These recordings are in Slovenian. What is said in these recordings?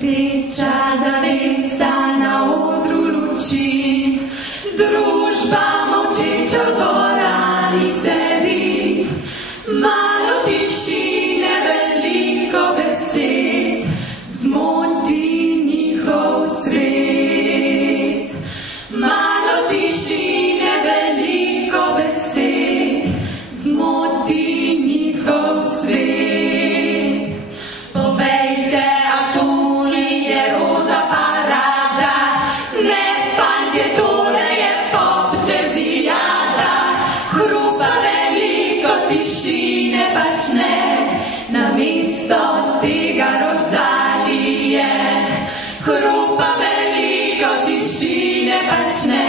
Rdeča zavesa na odru luči, družba molčeča v dvorani sedi, malo tišine, veliko besed, zmoti njihov svet. Malo tišine, veliko besed, zmoti njihov svet. Povejte, tišine pač ne, namesto tega rozalije. Hrupa veliko, tišine pač ne,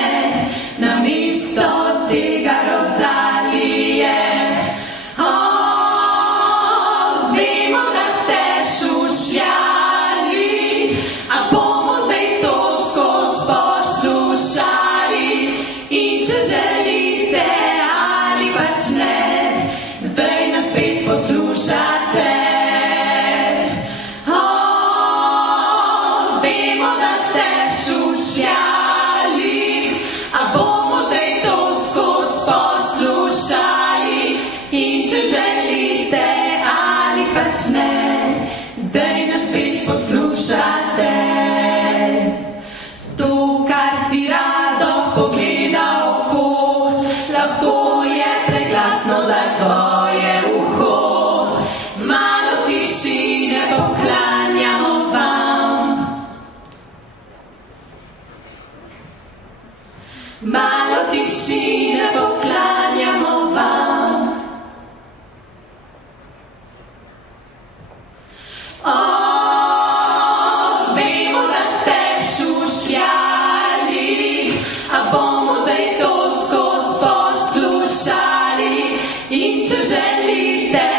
namesto tega rozalije. Vemo, da ste šušljali, a bomo zdaj to skozi poslušali. In če želite ali pač ne, zdaj nas spet poslušate. Vemo, da ste šušljali, a bomo zdaj to skozi poslušali. In če želite ali pač ne, zdaj nas spet poslušate. To, kar si rado pogleda oko, lahko je preglasno za tvoje uho. Malo tišine poklanjamo vam, malo tišine poklanjamo vam. Vemo, da ste šušljali, a bomo zdaj to skozi poslušali. In če želite